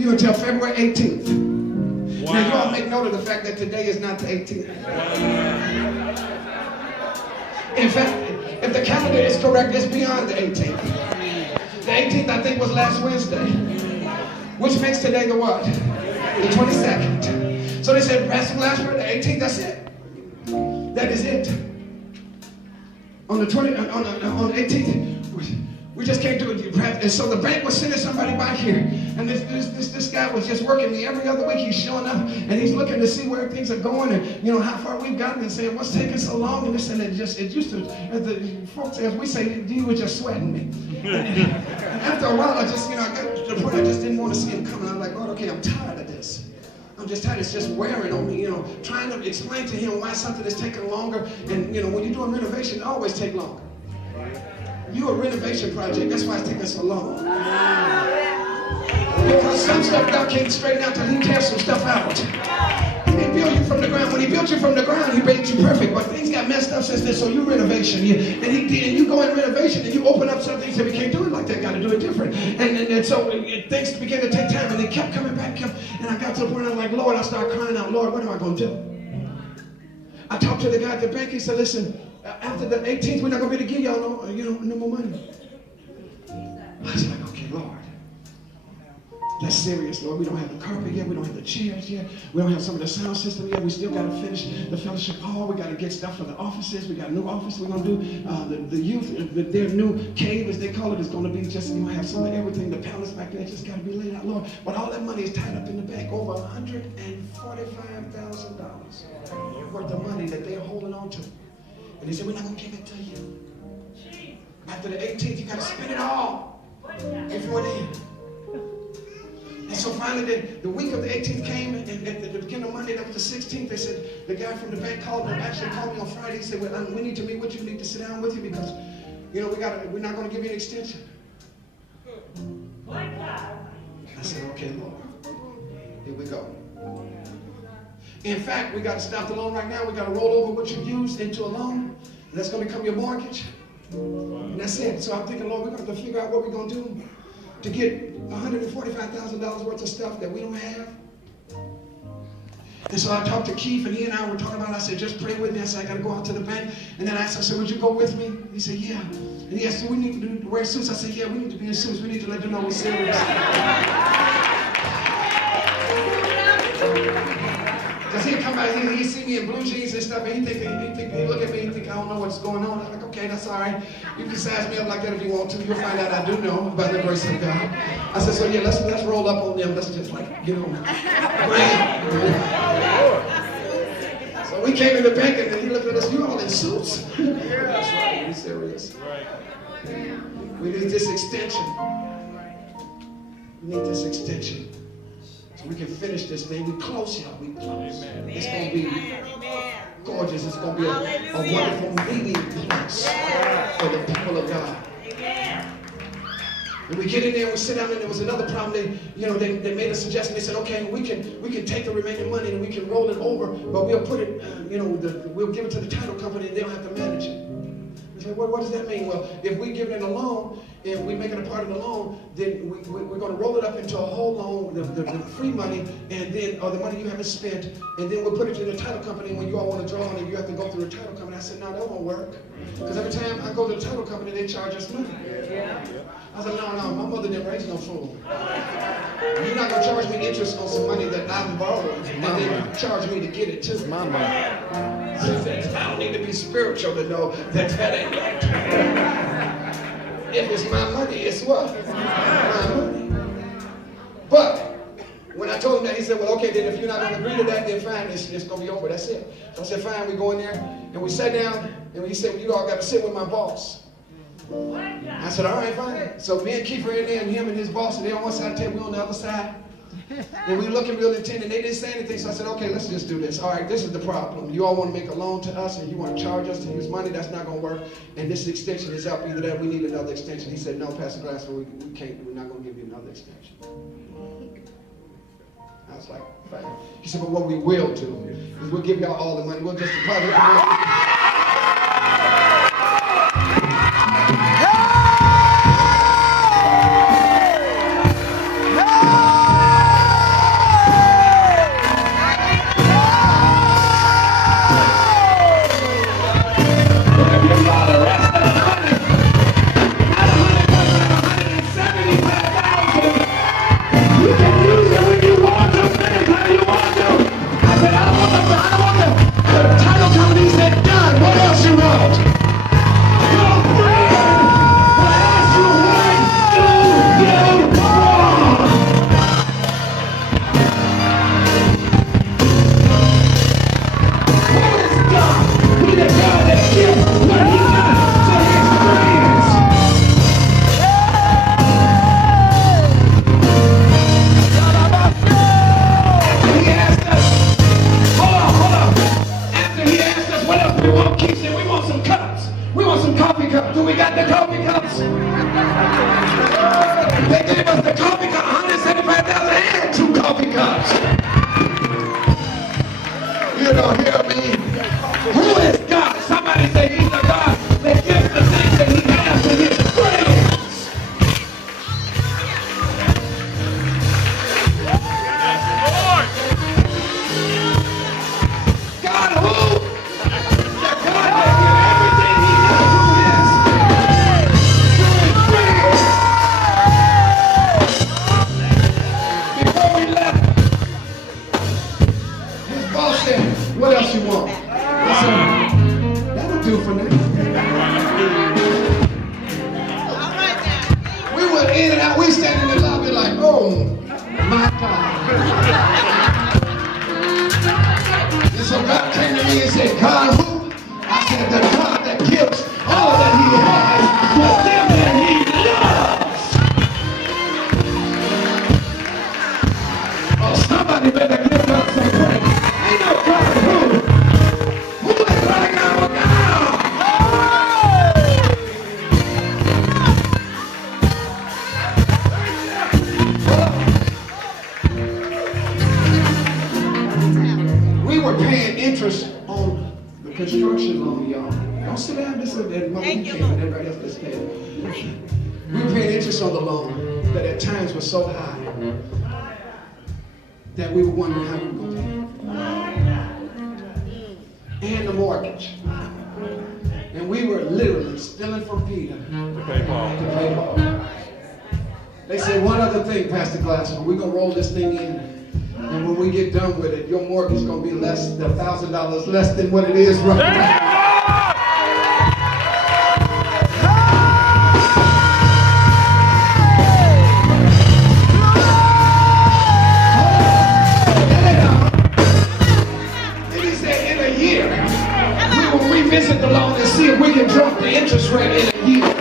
give you until February 18th. Wow. Now, you all make note of the fact that today is not the 18th. In fact, if the calendar is correct, it's beyond the 18th. The 18th, I think, was last Wednesday, which makes today the what? The 22nd. So they said, Pastor Glasper, the 18th, that's it. That is it. On the 18th, we just can't do it. And so the bank was sending somebody by here, and this guy was just working me every other week. He's showing up, and he's looking to see where things are going, and how far we've gotten, and saying what's taking so long, and this and it used to. As the folks, as we say, you were just sweating me. And after a while, I got to the point I just didn't want to see him coming. I'm like, Lord, okay, I'm tired of this. I'm just tired. It's just wearing on me, trying to explain to him why something is taking longer. And, when you're doing renovation, it always takes longer. You're a renovation project. That's why it's taking so long. Because some stuff God can't straighten out till he tears some stuff out. He didn't build you from the ground. When he built you from the ground, he made you perfect. But things got messed up since then, so you renovation. And you go in renovation and you open up something. He said, we can't do it like that. Got to do it different. And so things began to take time, and they kept coming back. And I got to the point I was like, Lord, I started crying out, Lord, what am I going to do? I talked to the guy at the bank. He said, listen, after the 18th, we're not going to be able to give y'all no more money. I was like, okay, Lord. That's serious, Lord. We don't have the carpet yet. We don't have the chairs yet. We don't have some of the sound system yet. We still got to finish the fellowship hall. We got to get stuff for the offices. We got a new office we're going to do. The youth, their new cave, as they call it, is going to be just, have some of everything. The palace back there just got to be laid out, Lord. But all that money is tied up in the bank. Over $145,000 worth of money that they're holding on to. And they said, we're not going to give it to you. After the 18th, you got to spend it all before then. And so finally, the week of the 18th came, and at the beginning of Monday, that was the 16th, they said, the guy from the bank called me on Friday. He said, well, we need to meet with you. We need to sit down with you because, we're not going to give you an extension. I said, okay, Lord, here we go. In fact, we got to stop the loan right now. We got to roll over what you used into a loan. And that's going to become your mortgage. And that's it. So I'm thinking, Lord, we're going to have to figure out what we're going to do to get $145,000 worth of stuff that we don't have. And so I talked to Keith, and he and I were talking about it. I said, just pray with me. I said, I got to go out to the bank. And then I said, would you go with me? He said, yeah. And he asked, do we need to wear suits? I said, yeah, we need to be in suits. We need to let them know we're serious. Because he'd come out here, he'd see me in blue jeans and stuff, and he'd look at me and think, I don't know what's going on. I'm like, okay, that's all right. You can size me up like that if you want to. You'll find out I do know by the grace of God. I said, so yeah, let's roll up on them. Let's just get on. So we came in the bank, and he looked at us, you all in suits? That's right, be serious. We need this extension. We need this extension. So we can finish this thing. We close, y'all. We close. It's going to be gorgeous. It's going to be a wonderful meeting place for the people of God. And we get in there and we sit down, and there was another problem. They made a suggestion. They said, okay, we can take the remaining money and we can roll it over, but we'll put it, we'll give it to the title company and they don't have to manage it. I said, what does that mean? Well, if we give it a loan and we make it a part of the loan, then we're going to roll it up into a whole loan, the free money, and then or the money you haven't spent, and then we'll put it to the title company. And when you all want to draw on it, you have to go through the title company. I said, no, that won't work, because every time I go to the title company, they charge us money. I said, no, my mother didn't raise no fool. You're not going to charge me interest on some money that I've borrowed, and then charge me to get it too. It's my money. I don't need to be spiritual to know that ain't right. If it's my money, it's what? It's my money. But when I told him that, he said, well, okay, then if you're not going to agree to that, then fine, it's going to be over. That's it. So I said, fine, we go in there, and we sat down, and he said, well, you all got to sit with my boss. I said, all right, fine. So me and Keith were in there, and him and his boss, and they on one side of the table, we on the other side. And we were looking real intent, and they didn't say anything, so I said, okay, let's just do this. All right, this is the problem. You all want to make a loan to us, and you want to charge us to use money. That's not going to work. And this extension is up. Either that, we need another extension. He said, no, Pastor Glasper, we can't. We're not going to give you another extension. I was like, fine. He said, but what we will do is we'll give y'all all the money. We'll just deposit the money. said, God who? I said, the God that gives all that he has to them that he loves. Oh, somebody better give God some praise. Ain't no God who? Who is like our God? We were paying interest on the construction loan, y'all. Don't sit down, listen, and Mama, you came, and everybody else listening. We were paying interest on the loan that at times was so high that we were wondering how we were going to pay it. And the mortgage. And we were literally stealing from Peter to pay Paul. They said one other thing, Pastor Glasper, we're going to roll this thing in. And when we get done with it, your mortgage is going to be less than $1,000 less than what it is right now. And he said in a year, we will revisit the loan and see if we can drop the interest rate in a year.